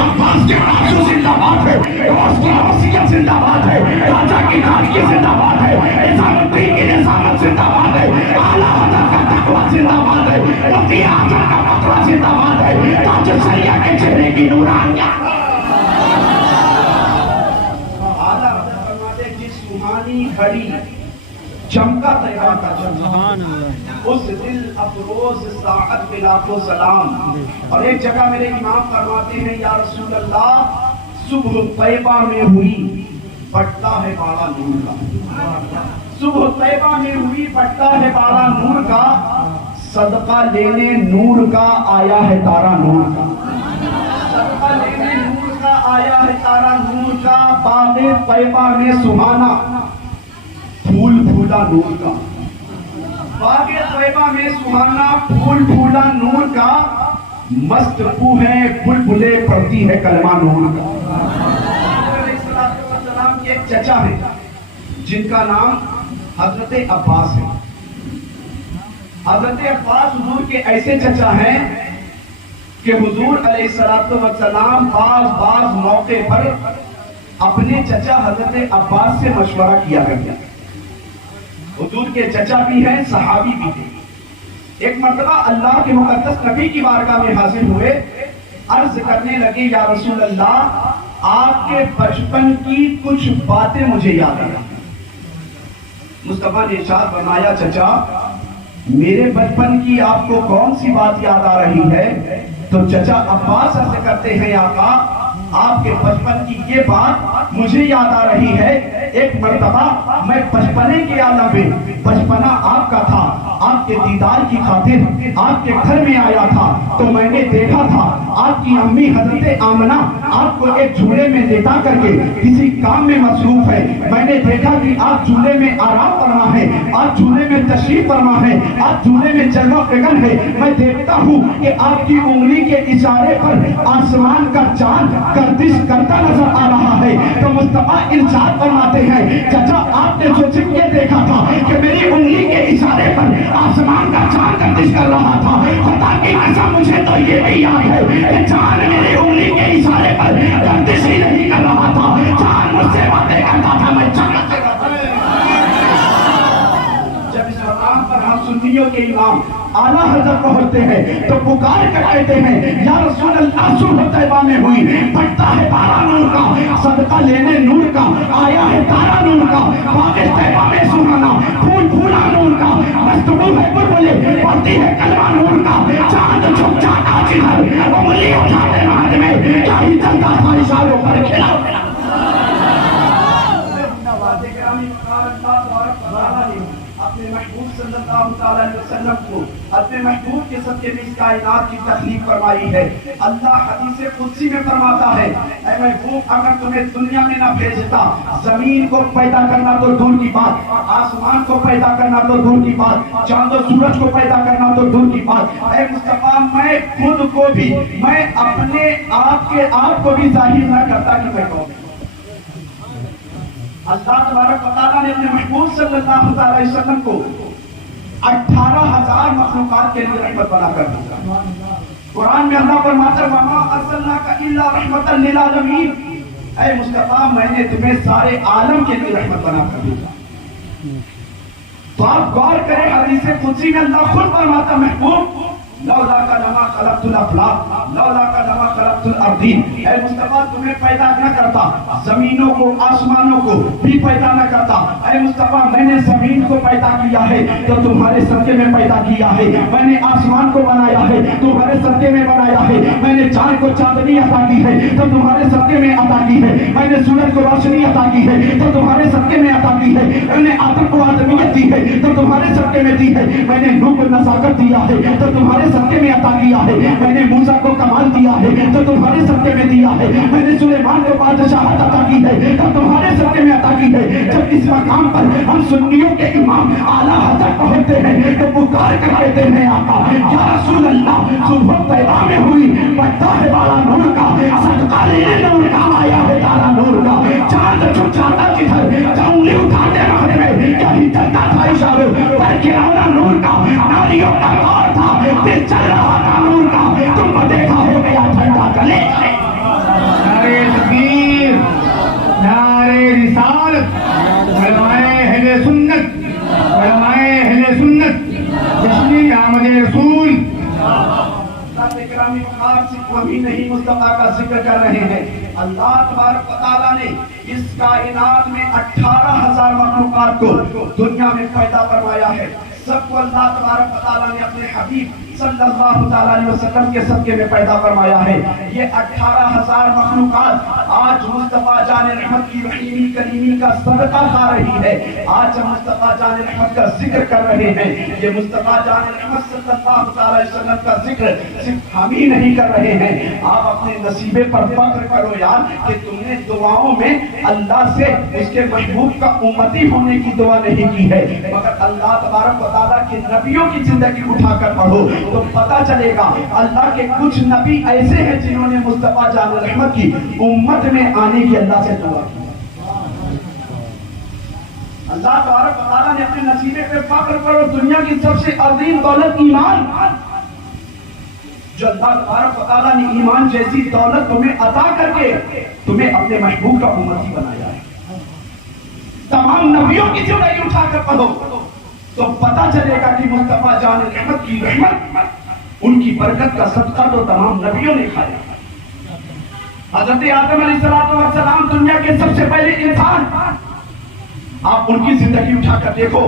عباس کے آنسو زندہ باد ہے، اس کی وصیت زندہ باد ہے، راجہ کی نادگی زندہ باد ہے، نظام الدین کی نظامت زندہ باد ہے، اعلیٰ حضرت کا تقویٰ زندہ باد ہے، مفتی اعظم کا فتویٰ زندہ باد ہے، تاج سریہ کے چہرے کی نورانیت۔ اعلیٰ حضرت فرماتے جس روحانی گھڑی چمکا طیبہ کا چمکا، اس دل افروز ساعت پہ لاکھوں سلام۔ اور ایک جگہ میرے امام فرماتے ہیں یا رسول اللہ صبح طیبہ میں ہوئی بٹتا ہے بارہ نور کا، صبح طیبہ میں ہوئی بٹتا ہے بارہ نور کا، صدقہ لینے نور کا آیا ہے تارا نور کا، صدقہ لینے نور کا آیا ہے تارا نور کا، باغ طیبہ میں سبحانہ پھول پھولا نور کا، باغ طیبہ میں سبحانہ پھول پھولا نور کا، مست کو ہے بلبلے پڑتی ہے کلمہ نور کا۔ ایک چچا ہے جن کا نام حضرت عباس ہے۔ حضرت عباس حضور کے ایسے چچا ہیں کہ حضور علیہ السلام بعض موقع پر اپنے چچا حضرت عباس سے مشورہ کیا کرتے ہیں۔ حضور کے چچا بھی ہیں، صحابی بھی ہیں۔ ایک مرتبہ اللہ کے مقدس نبی کی بارگاہ میں حاضر ہوئے، عرض کرنے لگے یا رسول اللہ آپ کے بچپن کی کچھ باتیں مجھے یاد آ رہی ہیں۔ مصطفیٰ نے ارشاد فرمایا چچا میرے بچپن کی آپ کو کون سی بات یاد آ رہی ہے؟ تو چچا عباس عرض کرتے ہیں آقا آپ کے بچپن کی یہ بات مجھے یاد آ رہی ہے، ایک مرتبہ میں بچپنے کے عالم میں، بچپنا آپ کا تھا، آپ کے دیدار کی خاطر آپ کے گھر میں آیا تھا تو میں نے دیکھا تھا آپ کی امی حضرت آمنہ آپ کو ایک جھولے میں لیٹا کر کے کسی کام میں مصروف ہے، میں نے دیکھا کہ آپ جھولے میں آرام فرما ہے، آپ جھولے میں تشریف فرما ہے، آپ جھولے میں جلوہ فکن ہے، میں دیکھتا ہوں کہ آپ کی انگلی کے اشارے پر آسمان کا چاند گردش کرتا نظر آ رہا ہے۔ تو مصطفیٰ ارشاد فرماتے ہیں چچا آپ نے جو یہ دیکھا تھا کہ میری انگلی کے اشارے پر آسمان کا چاند گردش کر رہا تھا، خدا کی قسم مجھے تو یہ بھی یاد ہے کہ چاند میری انگلی کے اشارے پر گردش ہی نہیں کر رہا تھا، چاند مجھ سے باتیں کرتا تھا، میں جنت سے کرتا تھا۔ جب اس مقام پر ہم سنیوں کے امام اعلیٰ حضرت پہنچتے ہیں تو پکار کر کہتے ہیں یا رسول اللہ صبح طیبہ میں ہوئی بٹتا ہے بارہ نور کا، صدقہ لینے نور کا آیا ہے تارا نور کا، باغ طیبہ میں سبحانہ پھول پھولا نور کا، مستقبل ہے بلبلے پڑتی ہے کلمہ نور کا، چاند جھک جاتا جدھر انگلی اٹھاتے ہاتھ میں کیا ہی چلتا تھا اشاروں پر کھلا۔ اپنے محبوب صلی اللہ علیہ وسلم کو اپنے محبوب کے صدقے میں اس کائنات کی تخلیق فرمائی ہے۔ اللہ حدیث قدسی میں فرماتا ہے اے محبوب اگر تمہیں دنیا میں نہ بھیجتا، زمین کو پیدا کرنا تو دور کی بات، آسمان کو پیدا کرنا تو دور کی بات، چاند و سورج کو پیدا کرنا تو دور کی بات، اے مصطفیٰ میں خود کو بھی، میں اپنے آپ کو بھی ظاہر نہ کرتا کہ میں کون ہوں۔ اللہ تبارک و تعالیٰ نے اپنے محبوب صلی اللہ علیہ وسلم کو 18,000 مخلوقات کے لیے رحمت بنا کر دیا۔ قرآن میں اللہ فرماتا ہے وَمَا أَرْسَلْنَاكَ إِلَّا رَحْمَةً لِلْعَالَمِينَ، اے مصطفیٰ میں نے تمہیں سارے عالم کے لیے رحمت بنا کر دیا۔ تو آپ غور کریں حدیث قدسی میں اللہ خود فرماتا محبوب لولا کا لما خلقت الافلاق لولا کا لما خلقت الارضین، اے مصطفیٰ تمہیں پیدا نہ کرتا، زمینوں کو آسمانوں کو بھی پیدا نہ کرتا، اے مصطفیٰ میں نے زمین کو پیدا کیا ہے تو تمہارے صدقے میں پیدا کیا ہے، میں نے آسمان کو بنایا ہے تمہارے صدقے میں بنایا ہے، میں نے چاند کو چاندنی عطا کی ہے تو تمہارے صدقے میں عطا کی ہے، میں نے سورج کو روشنی عطا کی ہے تو تمہارے صدقے میں عطا کی ہے، میں نے آدم کو آدمیت دی ہے تو تمہارے صدقے میں دی ہے، میں نے نوح کو نزاکت دیا ہے تو تمہارے صدقے میں عطا کیا ہے، میں نے موسیٰ کو کمال دیا ہے تو تمہارے صدقے میں دیا ہے، میں نے سلیمان کو بادشاہت عطا کی ہے تو تمہارے صدقے میں عطا کی ہے۔ جب اس مقام پر ہم سنیوں کے امام اعلیٰ حضرت پہنچتے ہیں تو پکار کر کہتے ہیں آقا یا رسول اللہ صبح طیبہ میں ہوئی بٹتا ہے بارہ نور کا، صدقہ لینے نور کا آیا ہے تارا نور کا، چاند چھپ جاتا جدھر انگلی اٹھاتے ہاتھ میں کہیں چلتا تھا اشاروں پر گرانا نور کا، ناریوں کا دور تھا پھر چل رہا تھا نور کا، تم کو دیکھا ہو گیا جھنڈا چلے۔ علماء اہل سنت جشن آمد رسول اکرامی وقار سے کمی نہیں مصطفیٰ کا ذکر کر رہے ہیں. اللہ تبارک و تعالیٰ نے اس کائنات میں 18,000 مخلوقات کو دنیا میں پیدا فرمایا ہے. سب کو اللہ تبارک و تعالیٰ نے اپنے حبیب صلی اللہ علیہ وسلم کے صدقے میں پیدا فرمایا ہے. یہ 18,000 مخلوقات آج مصطفیٰ جان رحمت کی رحیمی کریمی کا صدقہ کھا رہی ہے. آج ہم مصطفیٰ جان رحمت کا ذکر کر رہے ہیں. یہ مصطفیٰ جان رحمت صلی اللہ علیہ وسلم کا ذکر صرف ہم ہی نہیں کر رہے ہیں. آپ اپنے نصیبے پر فخر کرو یار کہ تم نے دعاؤں میں اللہ سے اس کے محبوب کا امتی ہونے کی دعا نہیں کی ہے, مگر اللہ تبارک و تعالیٰ کے نبیوں کی زندگی اٹھا کر پڑھو تو پتا چلے گا اللہ کے کچھ نبی ایسے ہیں جنہوں نے مصطفیٰ جان رحمت کی امت میں آنے کی اللہ سے دعا کی. اللہ تبارک و تعالیٰ نے اپنے نصیبے پہ فخر کرو. دنیا کی سب سے عظیم دولت ایمان, جو اللہ تبارک و تعالیٰ نے ایمان جیسی دولت تمہیں عطا کر کے تمہیں اپنے محبوب کا امتی بنایا ہے. تمام نبیوں کی زندگی اٹھا کر پڑھو تو پتا چلے گا کہ مصطفیٰ جان رحمت کی رحمت, ان کی برکت کا صدقہ تو تمام نبیوں نے کھایا. حضرت آدم علیہ السلام دنیا کے سب سے پہلے انسان, آپ ان کی زندگی اٹھا کر دیکھو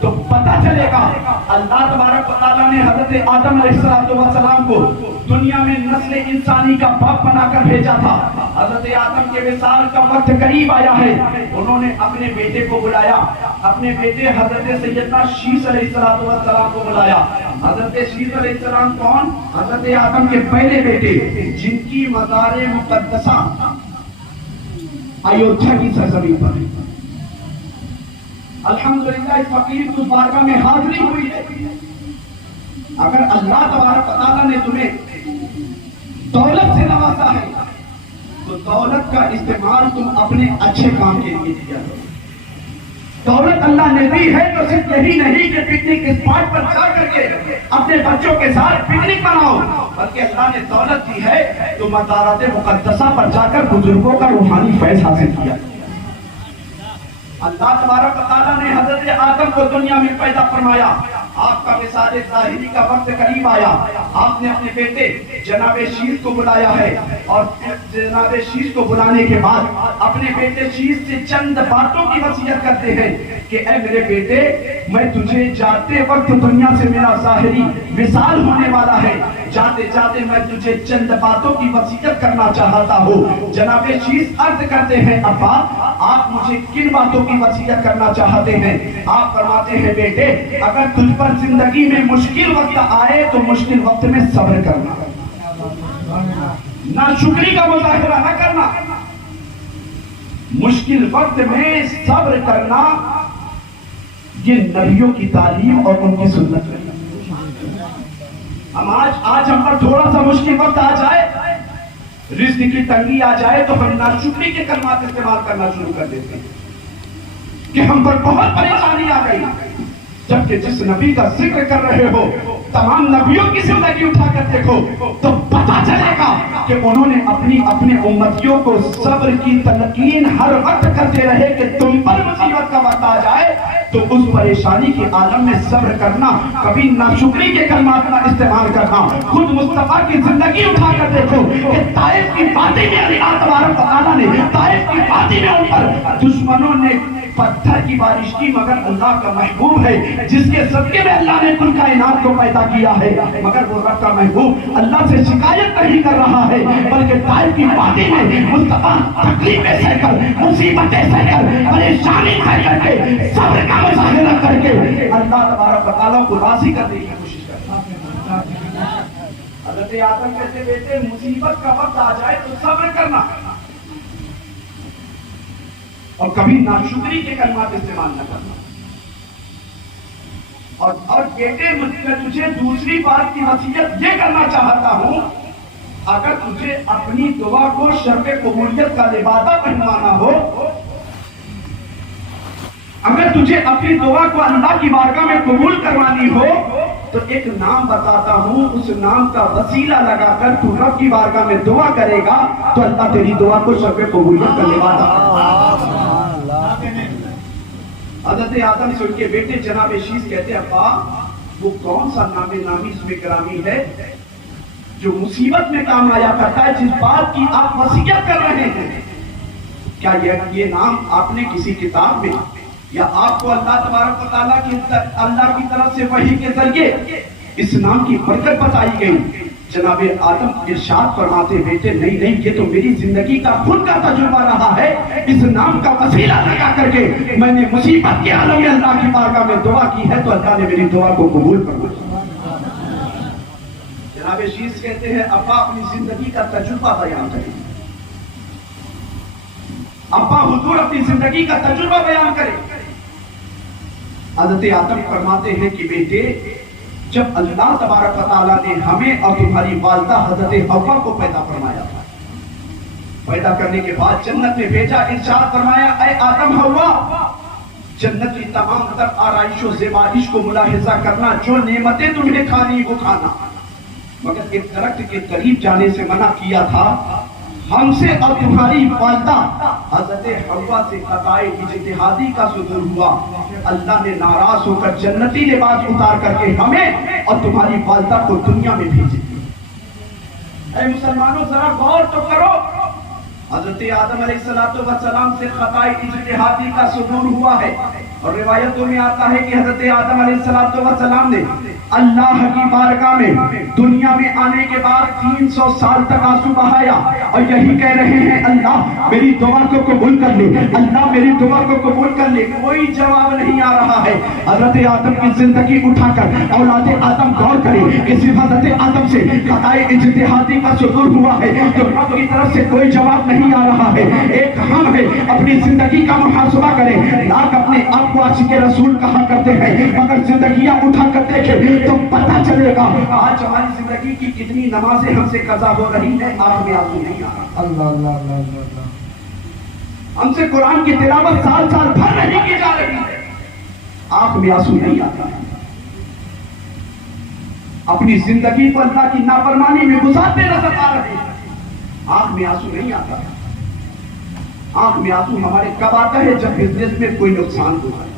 تو پتا چلے گا اللہ تبارک و تعالیٰ نے حضرت آدم علیہ السلام کو دنیا میں نسل انسانی کا باپ بنا کر بھیجا تھا. حضرت آدم کے وصال کا وقت قریب آیا ہے. انہوں نے اپنے بیٹے کو بلایا, اپنے بیٹے حضرت سیدنا شیس علیہ السلام کو بلایا. حضرت شیس علیہ السلام کون؟ حضرت آدم کے پہلے بیٹے, جن کی مزار مقدسہ ایودھیا کی سرزمین پر ہے. الحمدللہ اس فقیر کی بارگاہ میں حاضری ہوئی ہے. اگر اللہ تبارک و تعالیٰ نے تمہیں دولت سے نوازا ہے تو دولت کا استعمال تم اپنے اچھے کام کے لیے کیا کرو. دولت اللہ نے دی ہے تو صرف یہی نہیں کہ پکنک اسپاٹ پر جا کر کے اپنے بچوں کے ساتھ پکنک مناؤ, بلکہ اللہ نے دولت دی ہے تو مزارات مقدسہ پر جا کر بزرگوں کا روحانی فیض حاصل کیا. اللہ تبارک و تعالیٰ نے حضرت آدم کو دنیا میں پیدا فرمایا. آپ کا وصال ظاہری کا وقت قریب آیا. آپ نے اپنے بیٹے جناب شیس کو بلایا ہے, اور جناب شیس کو بلانے کے بعد اپنے بیٹے شیس سے چند باتوں کی وصیت کرتے ہیں کہ اے میرے بیٹے, میں تجھے جاتے وقت دنیا سے میرا ظاہری وصال ہونے والا ہے. جاتے جاتے میں تجھے چند باتوں کی وصیت کرنا چاہتا ہوں. جناب شیس عرض کرتے ہیں ابا آپ مجھے کن باتوں کی وصیت کرنا چاہتے ہیں؟ آپ فرماتے ہیں بیٹے, اگر تجھ پر زندگی میں مشکل وقت آئے تو مشکل وقت میں صبر کرنا, ناشکری کا مظاہرہ نہ کرنا. مشکل وقت میں صبر کرنا یہ نبیوں کی تعلیم اور ان کی سنت ہے. ہم آج ہم پر تھوڑا سا مشکل وقت آ جائے, رزق کی تنگی آ جائے تو ہم ناشکری کے کلمات استعمال کرنا شروع کر دیتے ہیں کہ ہم پر بہت پریشانی آ گئی. جبکہ جس نبی کا ذکر کر رہے ہو تمام نبیوں کی زندگی اٹھا کر دیکھو تو پتا چلے گا کہ انہوں نے اپنے امتیوں کو صبر کی تلقین ہر وقت کرتے رہے کہ تم پر مصیبت کا وقت آ جائے تو اس پریشانی کے عالم میں صبر کرنا, کبھی ناشکری کے کلمات کا استعمال کرنا. خود مصطفیٰ کی زندگی اٹھا کر دیکھو کہ طائف کی وادی میں اللہ تبارک و تعالیٰ نے طائف کی وادی میں ان پر دشمنوں نے پتھر کی بارش کی, مگر اللہ کا محبوب ہے جس کے صدقے میں اللہ نے کل کائنات کو پیدا کیا ہے, مگر وہ رب کا محبوب اللہ سے شکایت نہیں کر رہا ہے بلکہ طائف کی وادی میں مصطفیٰ تکلیفیں سہ کر, مصیبتیں سہ کر, پریشانی سہ کر کے, صبر کا مظاہرہ کر کے اللہ تبارک و تعالیٰ کو راضی کرنے کی کوشش کرتا. حضرت آدم کہتے بیٹے مصیبت کا وقت آ جائے تو صبر کرنا اور کبھی ناشکری کے کلمات استعمال نہ کرنا. اور بیٹے میں تجھے دوسری بات کی وصیت یہ کرنا چاہتا ہوں, اگر تجھے اپنی دعا کو شرط قبولیت کا لبادہ پہنوانا ہو, اگر تجھے اپنی دعا کو اللہ کی بارگاہ میں قبول کروانی ہو تو ایک نام بتاتا ہوں, اس نام کا وسیلہ لگا کر تو رب کی بارگاہ میں دعا کرے گا تو اللہ تیری دعا کو شرط قبولیت کا لبادہ. حضرت آدم سے ان کے بیٹے جناب شیس کہتے ہیں ابا وہ کون سا نام نامی اس میں گرامی ہے جو مصیبت میں کام آیا کرتا ہے، جس بات کی آپ وصیت کر رہے ہیں، کیا یہ نام آپ نے کسی کتاب میں یا آپ کو اللہ تبارک و تعالیٰ کی طرف سے وحی کے ذریعے اس نام کی برکت بتائی گئی؟ جناب آدم ارشاد فرماتے بیٹے نہیں نہیں، یہ تو میری زندگی کا خود کا تجربہ رہا ہے، اس نام کا وسیلہ لگا کر کے میں نے مصیبت کے عالم میں اللہ کی بارگاہ میں دعا کی ہے تو اللہ نے میری دعا کو قبول فرمایا۔ جناب شیس کہتے ہیں ابا اپنی زندگی کا تجربہ بیان کریں، ابا حضور اپنی زندگی کا تجربہ بیان کریں۔ حضرت آدم فرماتے ہیں کہ بیٹے جب اللہ تبارک و تعالیٰ نے ہمیں اور تمہاری والدہ حضرت حوا کو پیدا فرمایا تھا، پیدا کرنے کے بعد جنت میں بھیجا، ارشاد فرمایا اے آدم حوا جنت کی تمام تر آرائش و زیبائش کو ملاحظہ کرنا، جو نعمتیں تمہیں کھانی وہ کھانا، مگر ایک درخت کے قریب جانے سے منع کیا تھا۔ ہم سے اور تمہاری والدہ حضرت حوا سے خطائے اجتہادی کا صدور ہوا، اللہ نے ناراض ہو کر جنتی لباس اتار کر کے ہمیں اور تمہاری والدہ کو دنیا میں بھیج دیا۔ اے مسلمانوں ذرا غور تو کرو، حضرت آدم علیہ السلام سے خطائے اجتہادی کا صدور ہوا ہے، اور روایتوں میں آتا ہے کہ حضرت آدم علیہ السلام نے اللہ کی بارگاہ میں دنیا میں آنے کے بعد 300 سال تک آنسو بہایا اور یہی کہہ رہے ہیں اللہ میری دعا کو قبول کر لے، اللہ میری دعا کو قبول کر لے، کوئی جواب نہیں آ رہا ہے۔ حضرت آدم کی زندگی اٹھا کر اولاد آدم غور کرے کہ صرف حضرت آدم سے خطائے اجتہادی کا صدور ہوا ہے تو رب کی طرف سے کوئی جواب نہیں آ رہا ہے۔ ایک ہم ہے اپنی زندگی کا محاسبہ کریں، لاکھ اپنے آپ کو عاشق رسول کہا کرتے ہیں مگر زندگیاں اٹھا کر دیکھیں تو پتہ چلے گا آج ہماری زندگی کی کتنی نمازیں ہم سے قضا ہو رہی ہیں، آنکھ میں آنسو نہیں آ رہا۔ اللہ اللہ اللہ اللہ، ہم سے قرآن کی تلاوت سال سال بھر نہیں کی جا رہی ہے، آنکھ میں آنسو نہیں آتا۔ اپنی زندگی کو اللہ کی نافرمانی میں گزارتے نظر آ رہے ہیں، آنکھ میں آنسو نہیں آتا۔ آنکھ میں آنسو ہمارے کب آتا ہے جب بزنس میں کوئی نقصان ہوا ہے،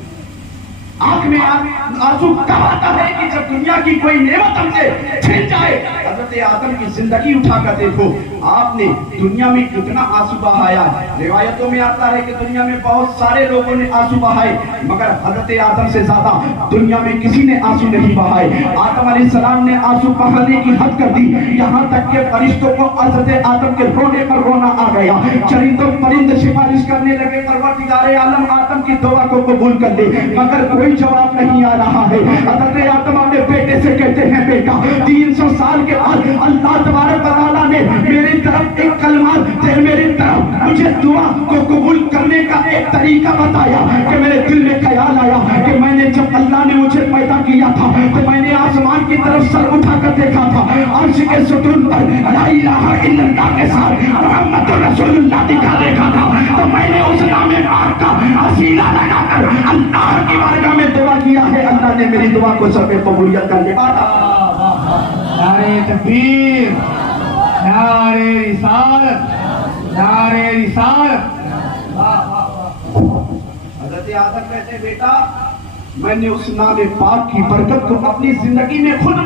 آنکھ میں آنسو کب آتا ہے کہ جب دنیا کی کوئی نعمت ہم سے چھن جائے۔ حضرت آدم کی زندگی اٹھا کر دیکھو، آپ نے دنیا میں کتنا آنسو بہایا ہے۔ روایتوں میں آتا ہے کہ دنیا میں بہت سارے لوگوں نے آنسو بہائے مگر حضرت آدم سے زیادہ دنیا میں کسی نے آنسو نہیں بہائے۔ آدم علیہ السلام نے آنسو بہانے کی حد کر دی، یہاں تک کہ فرشتوں کو حضرت آدم کے رونے پر رونا آ گیا، چرندوں پرند سفارش کرنے لگے پروردگار عالم آدم کی دعا کو قبول کر لے، مگر کوئی جواب نہیں آ رہا ہے۔ حضرت آدم اپنے بیٹے سے کہتے ہیں بیٹا 300 سال کے بعد اللہ تبارک و تعالیٰ نے میری طرف ایک کلمہ میری طرف مجھے دعا کو قبول کرنے کا ایک طریقہ بتایا کہ میرے دل میں خیال آیا کہ میں نے جب اللہ نے مجھے پیدا کیا تھا تو میں نے آسمان کی طرف سر اٹھا کر دیکھا تھا، عرش کے ستون پر لا الہ الا اللہ کے ساتھ محمد رسول اللہ دکھا دیکھا تھا، تو میں نے اس نام پاک کا وسیلہ لگا کر اللہ کی بارگاہ میں دعا کیا ہے، اللہ نے میری دعا کو سب میں قبولیت کرنے والا۔ نعرہ تکبیر، نعرہ رسالت، نعرہ رسالت۔ حضرت آدم کہتے ہیں بیٹا میں نے اس نام پاک کی برکت کو اپنی زندگی میں خود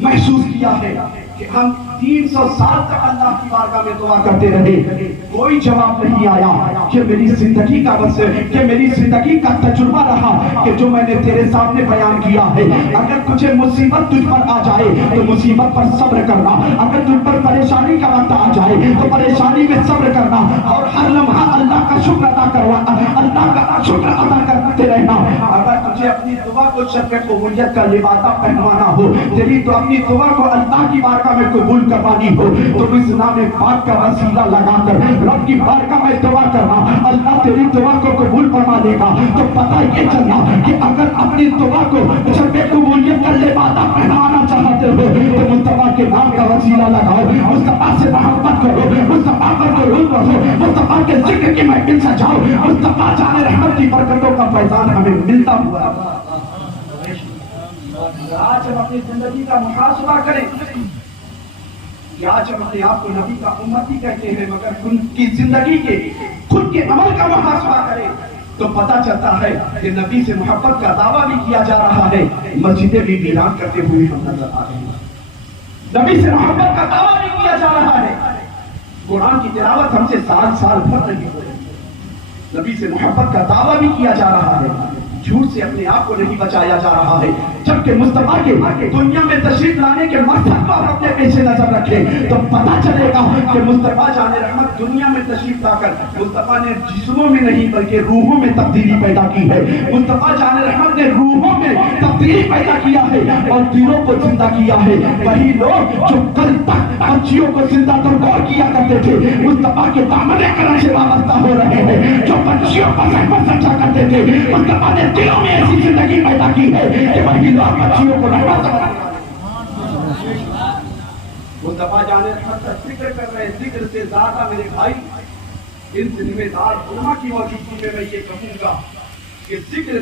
محسوس کیا ہے کہ ہم 300 سال تک اللہ کی بارگاہ میں دعا کرتے رہے، کوئی جواب نہیں آیا کہ میری زندگی کا بس کہ میری زندگی کا تجربہ رہا کہ جو میں نے تیرے سامنے بیان کیا ہے، اگر تجھے مصیبت تجھ پر آ جائے تو مصیبت پر صبر کرنا، اگر تجھ پر پریشانی کا وقت آ جائے تو پریشانی میں صبر کرنا اور ہر لمحہ اللہ کا شکر ادا کروانا، اللہ کا شکر ادا کرتے رہنا۔ اگر تجھے اپنی دعا کو شرف قبولیت کا لبادہ پہنوانا ہو، تیری تو اپنی دعا کو اللہ کی بارگاہ میں قبول کروانی ہو تو اس نام پاک کا وسیلہ لگا کر رب کی بارگاہ میں دعا کرنا، اللہ تیری دعا کو قبول فرما دے گا۔ تو پتہ یہ چلنا کہ اگر اپنی دعا کو شرف قبولیت کا لبادہ پہنوانا چاہتے ہو تو مصطفیٰ کے نام کا وسیلہ لگاؤ، مصطفیٰ سے محبت کرو، مصطفیٰ پر درود پڑھو، مصطفیٰ کے ذکر کی محفل سجاؤ، مصطفیٰ جان رحمت کی برکتوں کا فیضان ہمیں ملتا ہوا۔ آج ہم اپنی زندگی کا محاسبہ کریں کہ آج ہم اپنے آپ کو نبی کا امتی کہتے ہیں مگر ان کی زندگی کے خود کے عمل کا محاسبہ کریں تو پتہ چلتا ہے کہ نبی سے محبت کا دعویٰ بھی کیا جا رہا ہے، مسجدیں بھی ویران کرتے ہوئے ہم نظر آ رہے ہیں۔ نبی سے محبت کا دعویٰ بھی کیا جا رہا ہے، قرآن کی تلاوت ہم سے سال بھر نہیں ہو رہی، نبی سے محبت کا دعویٰ بھی کیا جا رہا ہے، جھوٹ سے اپنے آپ کو نہیں بچایا جا رہا ہے۔ جبکہ مصطفیٰ کے دنیا میں تشریف لانے کے مقصد پر اپنے پیچھے نظر رکھیں تو پتہ چلے گا کہ مصطفیٰ جان رحمت دنیا میں تشریف لا کر مصطفیٰ نے جسموں میں نہیں بلکہ روحوں میں تبدیلی پیدا کی ہے۔ مصطفیٰ جان رحمت نے روحوں میں تبدیلی پیدا کیا ہے اور دلوں کو زندہ کیا ہے۔ وہی لوگ جو کل تک بچیوں کو زندہ درگور کیا کرتے تھے مصطفیٰ کے دامن کرم سے وابستہ ہو رہے ہیں، جو بچیوں کو سچا کرتے تھے مصطفیٰ نے دلوں میں ایسی زندگی پیدا کی ہے کہ وہی لوگ بچیوں کو رحمت مصطفیٰ جان رحمت کا ذکر کر رہے ہیں۔ ذکر سے زیادہ میرے بھائی ان ذمہ دار علماء کی موجودگی میں میں یہ کہوں گا کہ ذکر